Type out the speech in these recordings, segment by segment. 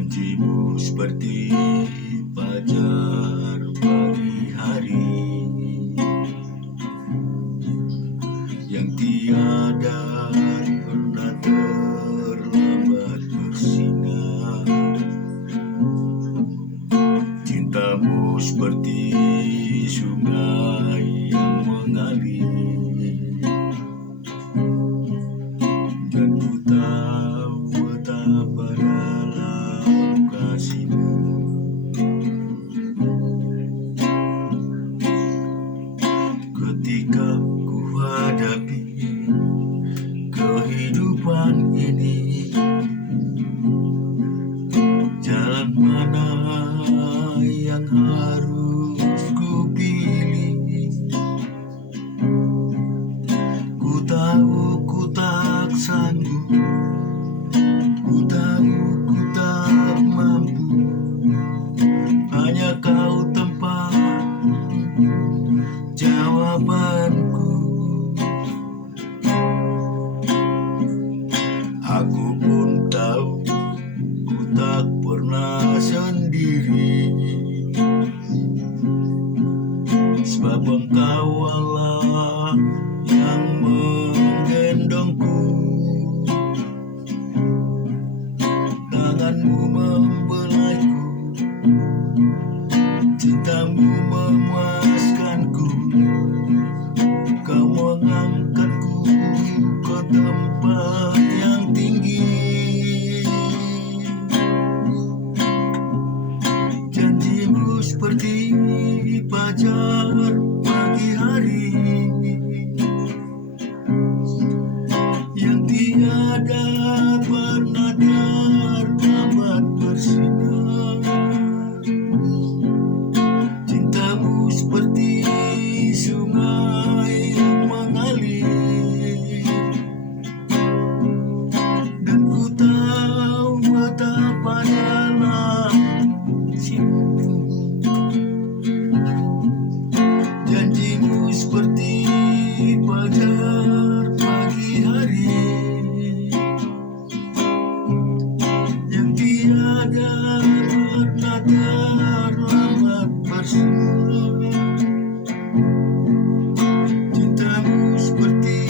Janjimu seperti fajar pagi hari yang tiada pernah terlambat bersinar. Cintamu seperti sungai yang mengalir, dan ku tahu betapa dalam kasihmu. Ketika ku hadapi kehidupan ini, jalan mana yang harus ku pilih? Ku tahu ku tak sanggup, ku tahu ku tak mampu, hanya kau tempat jawabanku. Aku pun tahu ku tak pernah sendiri, sebab Engkau Allah yang menggendongku. Tanganmu membelaiku, cintamu memuaskanku. Kau mengangkatku ke tempat yang tinggi. Janjimu seperti fajar pagi hari yang tiada pernah terlambat bersinar. Cintamu seperti sungai yang mengalir, dan ku tahu betapa dalam kasihmu. Janjimu seperti fajar pagi hari yang tiada pernah terlambat bersinar. Cintamu seperti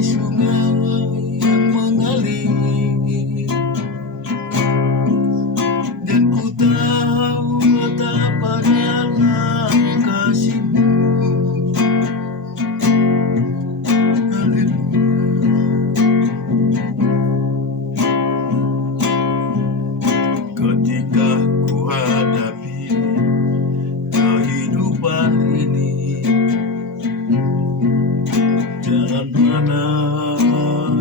sungai yang mengalir, dan ku tahu betapa dalam kasihmu. Ketika ku hadapi kehidupan ini, jalan mana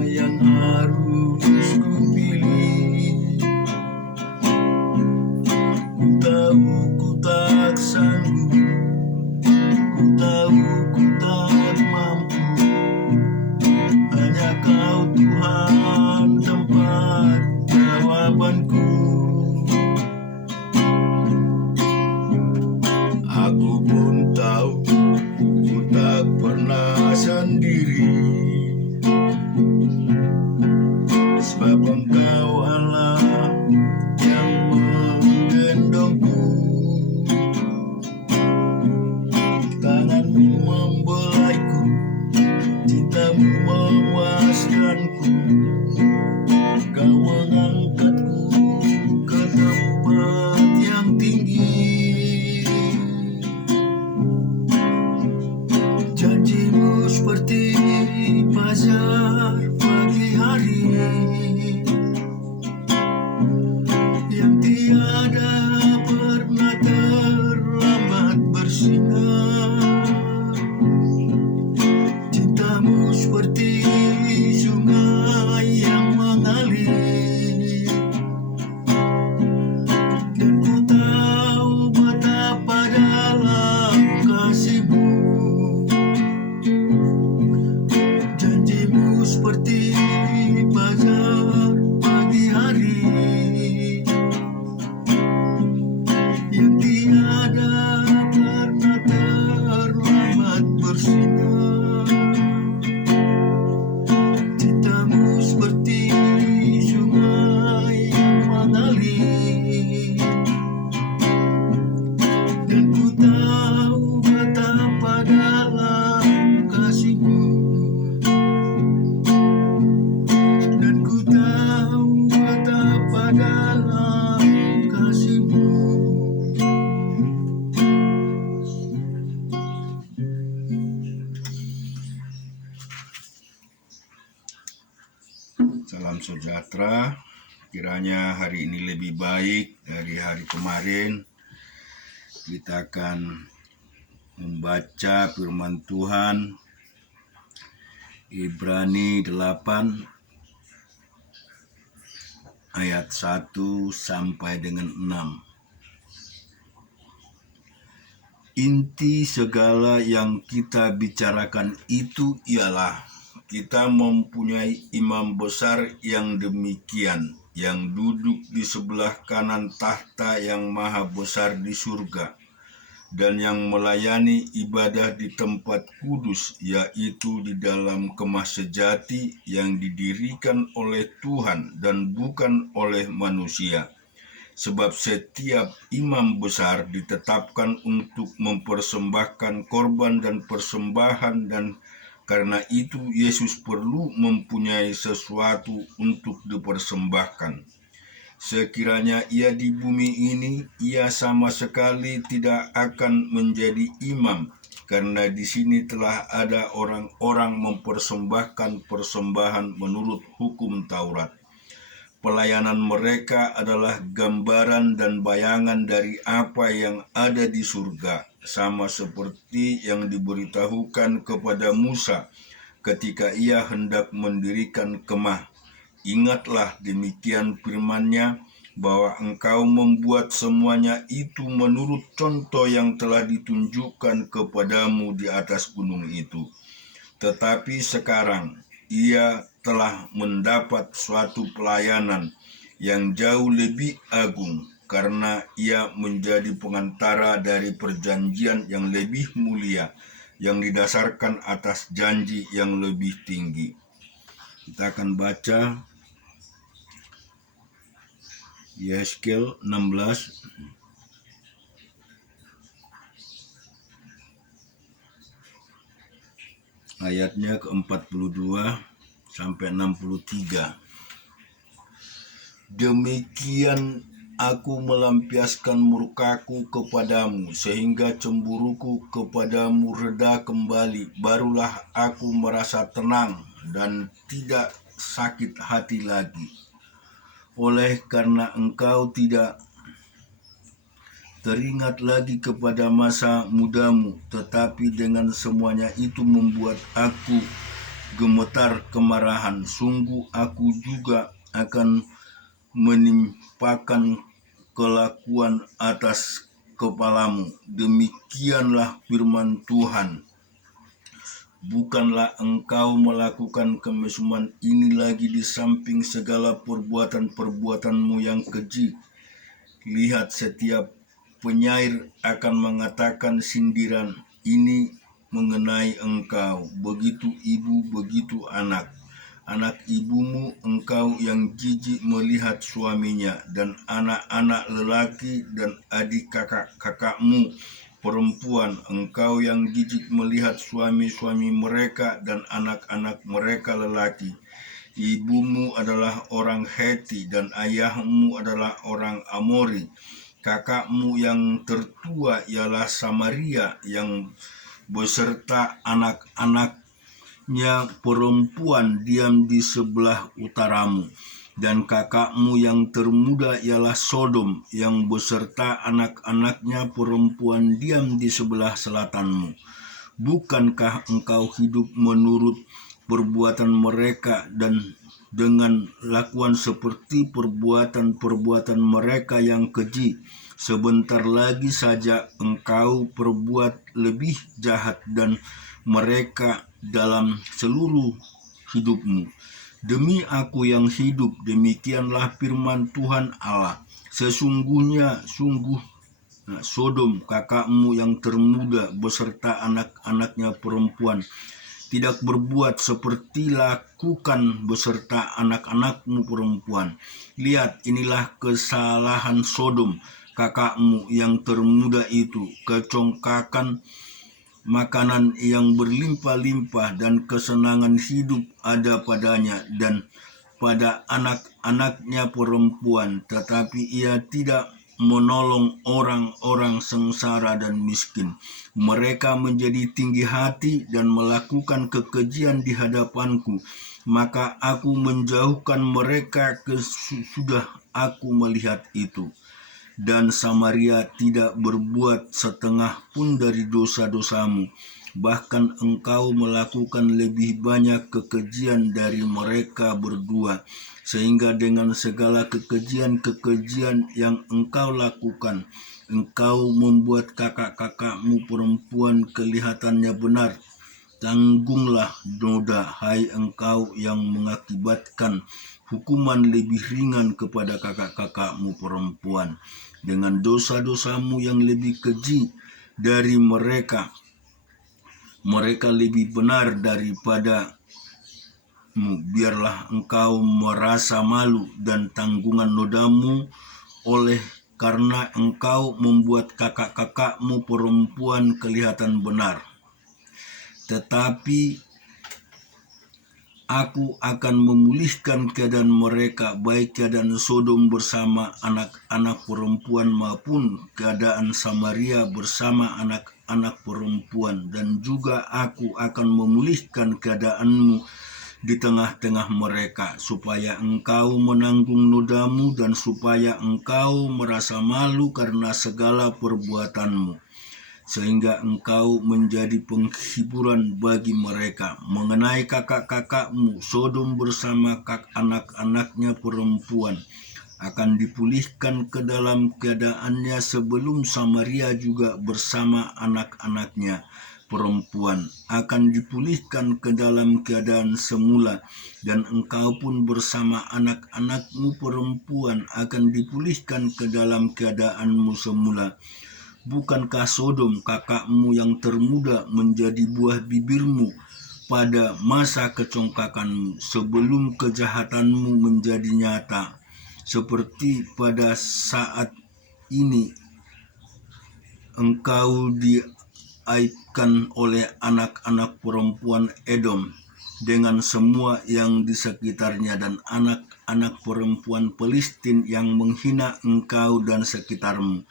yang harus ku pilih? Ku tahu ku tak sanggup, ku tahu ku tak mampu, hanya Kau Tuhan tempat jawabanku. Aku pun tahu ku tak pernah sendiri, sebab Engkau Allah yang menggendongku. Tanganmu membelaiku, cintamu memuaskanku. Kau mengangkatku ke tempat yang tinggi. Janjimu seperti fajar pagi hari yang tiada pernah terlambat bersinar. Cintamu seperti sungai yang mengalir, dan ku tahu betapa dalam kasihmu. Janjimu seperti fajar pagi hari sejahtera. Kiranya hari ini lebih baik dari hari kemarin. Kita akan membaca firman Tuhan Ibrani 8 ayat 1 sampai dengan 6. Inti segala yang kita bicarakan itu ialah kita mempunyai imam besar yang demikian, yang duduk di sebelah kanan tahta yang maha besar di surga, dan yang melayani ibadah di tempat kudus, yaitu di dalam kemah sejati yang didirikan oleh Tuhan dan bukan oleh manusia. Sebab setiap imam besar ditetapkan untuk mempersembahkan korban dan persembahan, dan karena itu Yesus perlu mempunyai sesuatu untuk dipersembahkan. Sekiranya ia di bumi ini, ia sama sekali tidak akan menjadi imam, karena di sini telah ada orang-orang mempersembahkan persembahan menurut hukum Taurat. Pelayanan mereka adalah gambaran dan bayangan dari apa yang ada di surga, sama seperti yang diberitahukan kepada Musa ketika ia hendak mendirikan kemah. Ingatlah demikian firman-Nya, bahwa engkau membuat semuanya itu menurut contoh yang telah ditunjukkan kepadamu di atas gunung itu. Tetapi sekarang ia telah mendapat suatu pelayanan yang jauh lebih agung, karena ia menjadi pengantara dari perjanjian yang lebih mulia, yang didasarkan atas janji yang lebih tinggi. Kita akan baca Yeskel 16 ayatnya ke-42 sampai 63. Demikian aku melampiaskan murkaku kepadamu, sehingga cemburuku kepadamu reda kembali. Barulah aku merasa tenang dan tidak sakit hati lagi. Oleh karena engkau tidak teringat lagi kepada masa mudamu, tetapi dengan semuanya itu membuat aku gemetar kemarahan. Sungguh aku juga akan menimpakan kelakuan atas kepalamu. Demikianlah firman Tuhan. Bukanlah engkau melakukan kemesuman ini lagi di samping segala perbuatan-perbuatanmu yang keji. Lihat, setiap penyair akan mengatakan sindiran ini mengenai engkau. Begitu ibu, begitu anak. Anak ibumu engkau yang jijik melihat suaminya, dan anak-anak lelaki dan adik kakakmu perempuan, engkau yang jijik melihat suami-suami mereka dan anak-anak mereka lelaki. Ibumu adalah orang Heti dan ayahmu adalah orang Amori. Kakakmu yang tertua ialah Samaria, yang beserta anak-anaknya perempuan diam di sebelah utaramu. Dan kakakmu yang termuda ialah Sodom, yang beserta anak-anaknya perempuan diam di sebelah selatanmu. Bukankah engkau hidup menurut perbuatan mereka dan dengan lakuan seperti perbuatan-perbuatan mereka yang keji? Sebentar lagi saja engkau perbuat lebih jahat dan mereka dalam seluruh hidupmu. Demi aku yang hidup, demikianlah firman Tuhan Allah, sesungguhnya Sodom kakakmu yang termuda beserta anak-anaknya perempuan tidak berbuat seperti lakukan beserta anak-anakmu perempuan. Lihat, inilah kesalahan Sodom kakakmu yang termuda itu, kecongkakan makanan yang berlimpah-limpah dan kesenangan hidup ada padanya dan pada anak-anaknya perempuan, tetapi ia tidak menolong orang-orang sengsara dan miskin. Mereka menjadi tinggi hati dan melakukan kekejian di hadapanku. Maka aku menjauhkan mereka sesudah aku melihat itu. Dan Samaria tidak berbuat setengah pun dari dosa-dosamu. Bahkan engkau melakukan lebih banyak kekejian dari mereka berdua, sehingga dengan segala kekejian-kekejian yang engkau lakukan, engkau membuat kakak-kakakmu perempuan kelihatannya benar. Tanggunglah noda, hai engkau yang mengakibatkan hukuman lebih ringan kepada kakak-kakakmu perempuan. Dengan dosa-dosamu yang lebih keji dari mereka, mereka lebih benar daripadamu. Biarlah engkau merasa malu dan tanggungan nodamu oleh karena engkau membuat kakak-kakakmu perempuan kelihatan benar. Tetapi aku akan memulihkan keadaan mereka, baik keadaan Sodom bersama anak-anak perempuan maupun keadaan Samaria bersama anak-anak perempuan. Dan juga aku akan memulihkan keadaanmu di tengah-tengah mereka, supaya engkau menanggung nodamu dan supaya engkau merasa malu karena segala perbuatanmu, sehingga engkau menjadi penghiburan bagi mereka. Mengenai kakak-kakakmu, Sodom bersama anak-anaknya perempuan akan dipulihkan ke dalam keadaannya sebelum Samaria juga bersama anak-anaknya perempuan akan dipulihkan ke dalam keadaan semula, dan engkau pun bersama anak-anakmu perempuan akan dipulihkan ke dalam keadaanmu semula. Bukankah Sodom kakakmu yang termuda menjadi buah bibirmu pada masa kecongkakanmu sebelum kejahatanmu menjadi nyata? Seperti pada saat ini engkau diaibkan oleh anak-anak perempuan Edom dengan semua yang di sekitarnya, dan anak-anak perempuan Filistin yang menghina engkau dan sekitarmu.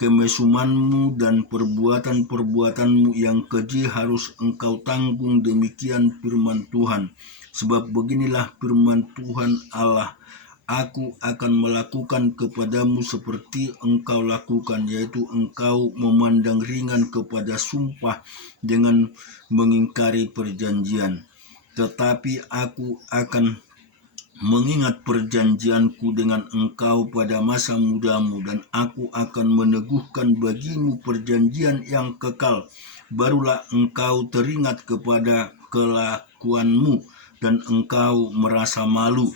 Kemesumanmu dan perbuatan-perbuatanmu yang keji harus engkau tanggung, demikian firman Tuhan. Sebab beginilah firman Tuhan Allah, aku akan melakukan kepadamu seperti engkau lakukan, yaitu engkau memandang ringan kepada sumpah dengan mengingkari perjanjian. Tetapi aku akan mengingat perjanjianku dengan engkau pada masa mudamu, dan aku akan meneguhkan bagimu perjanjian yang kekal. Barulah engkau teringat kepada kelakuanmu dan engkau merasa malu.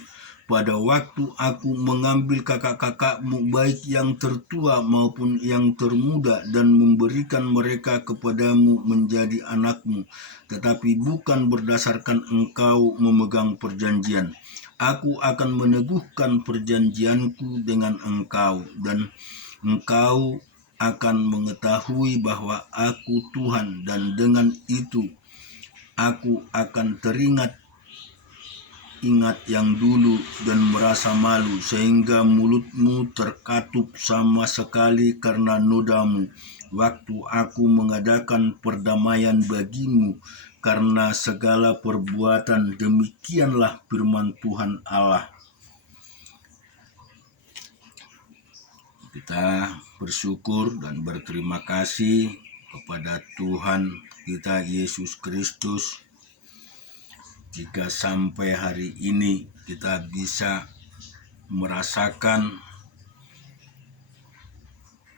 Pada waktu aku mengambil kakak-kakakmu, baik yang tertua maupun yang termuda, dan memberikan mereka kepadamu menjadi anakmu, tetapi bukan berdasarkan engkau memegang perjanjian. Aku akan meneguhkan perjanjianku dengan engkau, dan engkau akan mengetahui bahwa aku Tuhan, dan dengan itu aku akan teringat yang dulu dan merasa malu, sehingga mulutmu terkatup sama sekali karena nodamu, waktu aku mengadakan perdamaian bagimu karena segala perbuatan. Demikianlah firman Tuhan Allah. Kita bersyukur dan berterima kasih kepada Tuhan kita Yesus Kristus, jika sampai hari ini kita bisa merasakan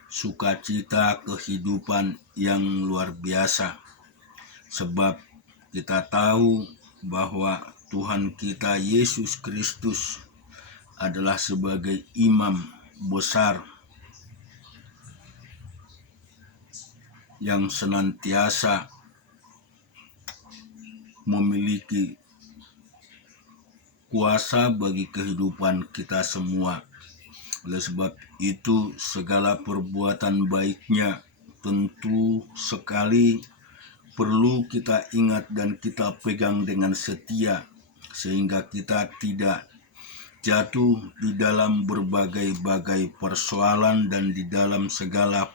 sukacita kehidupan yang luar biasa. Sebab kita tahu bahwa Tuhan kita Yesus Kristus adalah sebagai imam besar yang senantiasa memiliki kuasa bagi kehidupan kita semua. Oleh sebab itu, segala perbuatan baiknya tentu sekali perlu kita ingat dan kita pegang dengan setia, sehingga kita tidak jatuh di dalam berbagai-bagai persoalan dan di dalam segala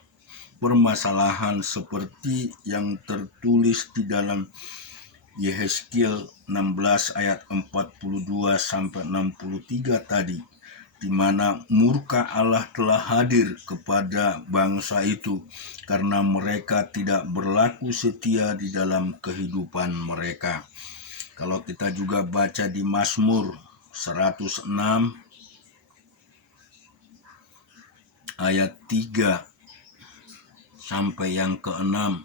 permasalahan seperti yang tertulis di dalam Yehezkiel 16 ayat 42 sampai 63 tadi, di mana murka Allah telah hadir kepada bangsa itu karena mereka tidak berlaku setia di dalam kehidupan mereka. Kalau kita juga baca di Mazmur 106 ayat 3 sampai yang ke-6,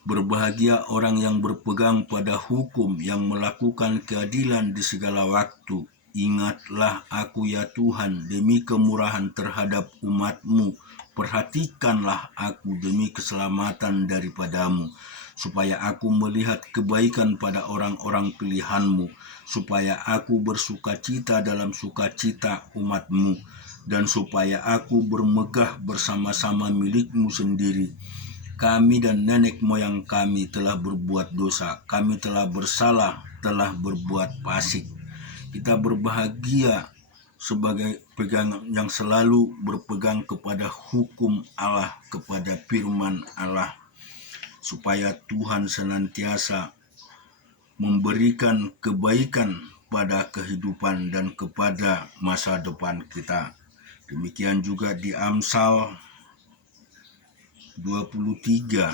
berbahagia orang yang berpegang pada hukum, yang melakukan keadilan di segala waktu. Ingatlah aku ya Tuhan demi kemurahan terhadap umat-Mu. Perhatikanlah aku demi keselamatan daripadamu, supaya aku melihat kebaikan pada orang-orang pilihan-Mu, supaya aku bersukacita dalam sukacita umat-Mu, dan supaya aku bermegah bersama-sama milik-Mu sendiri. Kami dan nenek moyang kami telah berbuat dosa, kami telah bersalah, telah berbuat fasik. Kita berbahagia sebagai pegangan yang selalu berpegang kepada hukum Allah, kepada firman Allah, supaya Tuhan senantiasa memberikan kebaikan pada kehidupan dan kepada masa depan kita. Demikian juga di Amsal 23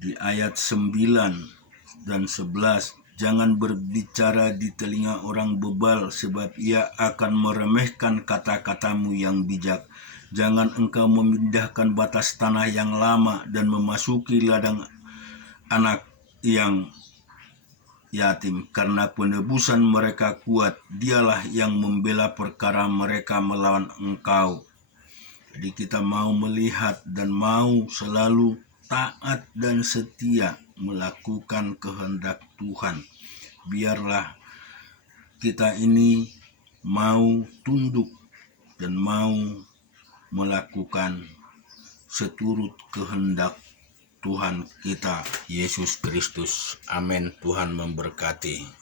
di ayat 9 dan 11, jangan berbicara di telinga orang bebal, sebab ia akan meremehkan kata-katamu yang bijak. Jangan engkau memindahkan batas tanah yang lama dan memasuki ladang anak yang yatim, karena penebusan mereka kuat, dialah yang membela perkara mereka melawan engkau. Jadi kita mau melihat dan mau selalu taat dan setia melakukan kehendak Tuhan. Biarlah kita ini mau tunduk dan mau melakukan seturut kehendak Tuhan kita Yesus Kristus. Amin. Tuhan memberkati.